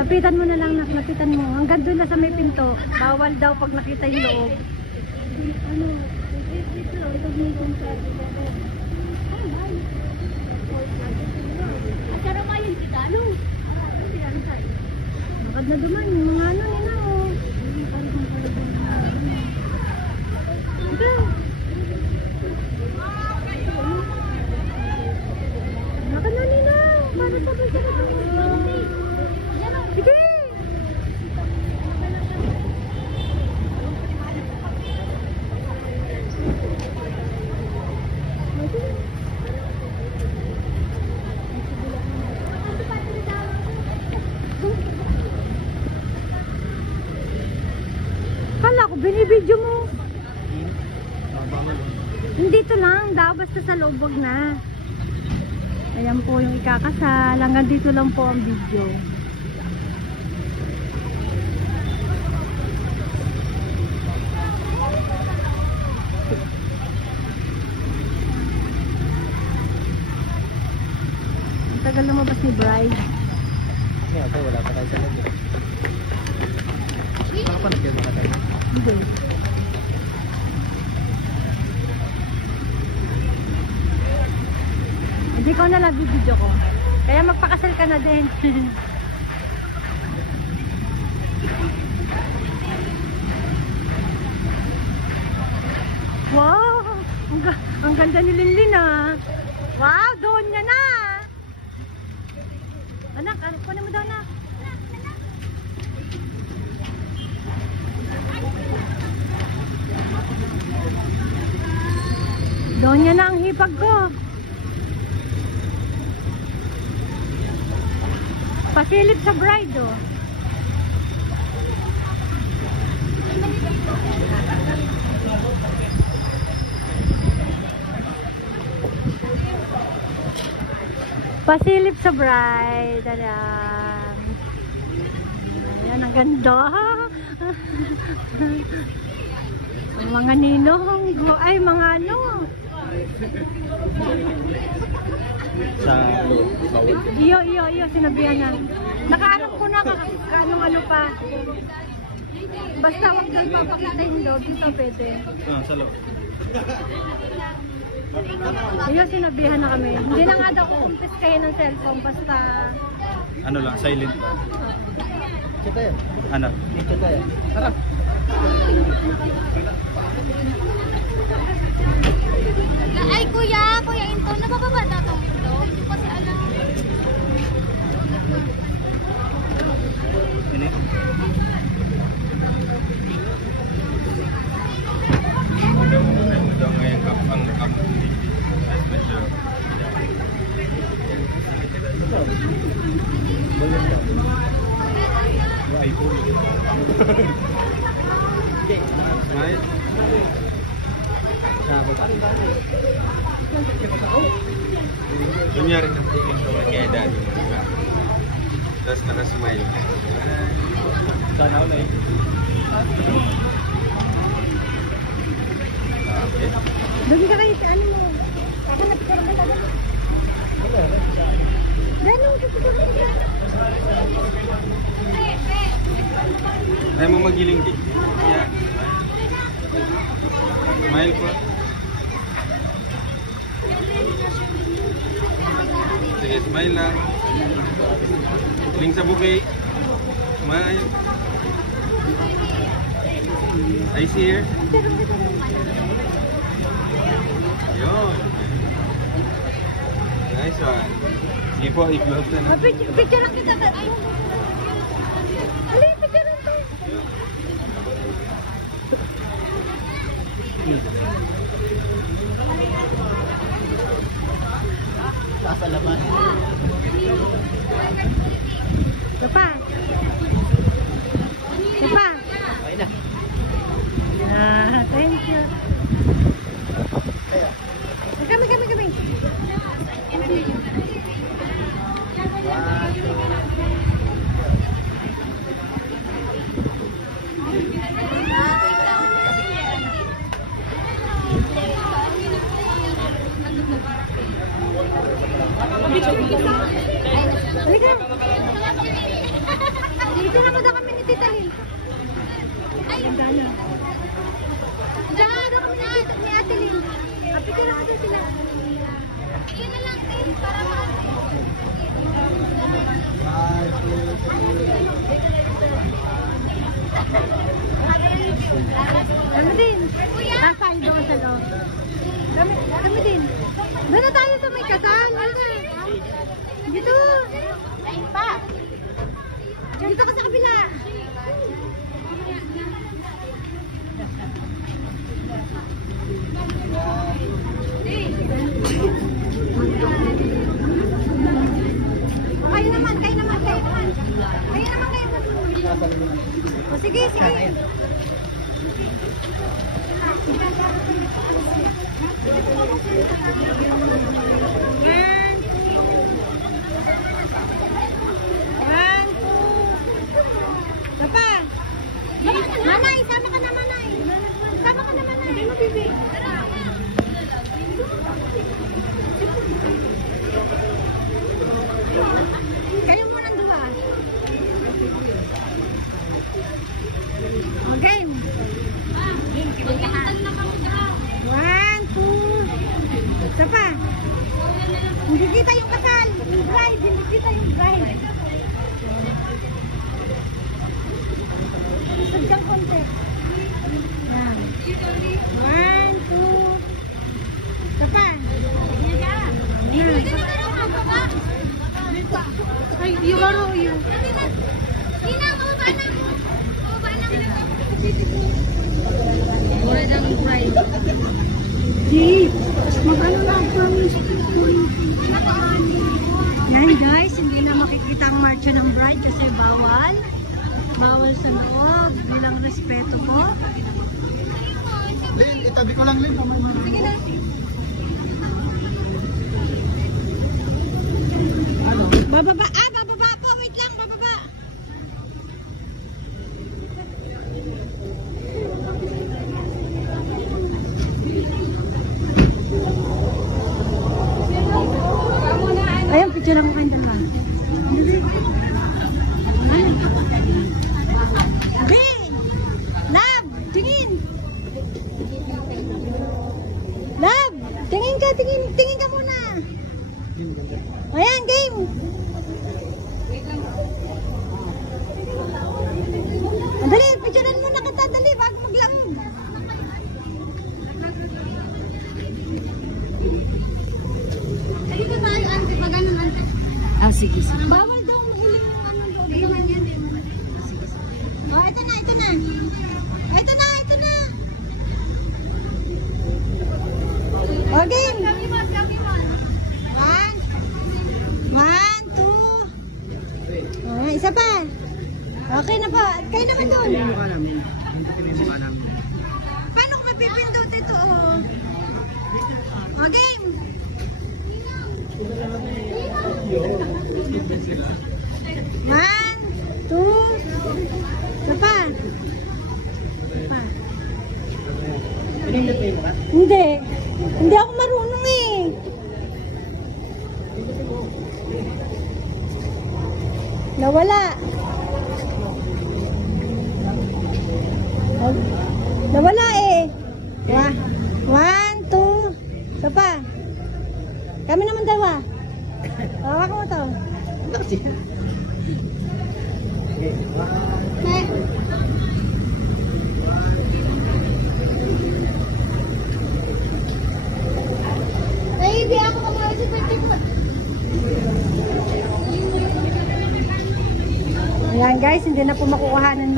Lapitan mo na lang, lapitan mo. Hanggang doon na sa may pinto. Bawal daw pag nakita yung loob. Ano? Magad na duman, yung mga ano nila oh. Ito. Magad na nila. Para sa basa na ito. Sige. Kala ko, binibidyo mo. Dito lang, daw basta sa loob, wag na. Ayan po yung ikakasal. Hanggang dito lang po ang video. Ang tagal lumabas ni bride. Wala pa tayo sa loob. Nakapanagyan mga tayo. Hindi. Hindi ko na nabibidyo ko. Kaya magpakasal ka na din. Wow! Ang ganda ni Linlin ah. Wow! Doon niya na! Anak, kunin mo daw na. Doon niya na ang hipag ko. Pasilip sa bride oh. Pasilip sa bride. Ayan. Ayan, ang ganda. Ang mga ninong. Ay, mga ano. Sa bawal. Iyo, sinabihan na. Nakaarap ko na ano pa. Basta wag daw ipapakita yung loob, dito pwede. Sa loob. Iyo, sinabihan na kami. Hindi na nga daw kumpis kayo ng cellphone, basta... Ano lang, silent. Kita yan. Ano? Kita yan. Tara. Ay, kuya Into, nabababa na itong window. Hindi ko kasi alam. Ini? Ito ngayon ang medyo Smile. Kunyari ng tingin ko ng edad. Tapos naka-smile. Sana ako na eh. Doon ka kayo sa ano mo. Kakanap ka naman talaga. Ganun ka sa Kaya mo magiling din. Yeah. Smile po. Sige, smile lang. Ling sa bouquet. Smile. I see here. Yun. Nice one. Sige po, i-close na na. Picture lang kita. Alin, picture lang to. Papalaman. Ito pa. Okay na. Thank you. Kami. Picture na mo daw kami ni Tita Lil. Ay! Gana. Diyan daw kami ni Ate Lil. Picture na mo daw sila. Yun na lang din, para Kami din. Kasal doon sa loob. Kami din. Doon na tayo sa may kasal. Dito. pa. Dito ka sa kabila. Kayo naman. O sige. Manay, sama ka na Manay. Hindi mo bibi. Kayo muna ang dua. Okay. 1, 2. Isa pa. Hindi kita yung kasal. Yung bride. Hindi kita yung bride. Isag kang konti. Yan. 1, 2. Isa pa. Yan. Ay, yung laro yun. Ina, mababa na. Wala nang bride. Di, mag-ano lang promise. Yan guys, hindi na makikita ang marcha ng bride kasi bawal. Bawal sa loob, bilang respeto ko. Lin, itabi ko lang, Lin. Sige na. Bababa, bababa po, wait lang, bababa. Ayun, picture mo kayong dalawa. Bing! Love! Tingin! Love! Tingin ka muna! Ayan, game! Dali, picturean mo na kita, dali, bago maglaro. Dito tayo, ante, pag ano, ante. Ah, sige. Bawal daw huling ng ano daw. Di man yan, di man. Oh, ito na. Ito na. Oh, game! Kami man. 1, 2. Oh, isa pa. Okay na po. Kayo naman doon. Mukha namin. Mukha namin. Paano ko mapipindot ito? Oh, game! 1, 2. Isa pa. Pinindot mo yung mukha? Hindi ako marunong eh. Nawala. Nawala eh. 1, 2. Isa pa. Kami naman dalawa. Hawak mo to. Kasi. Eh. Ay, hindi ako kamawa sa pagkakot. Ayan guys, hindi na po makukuhanan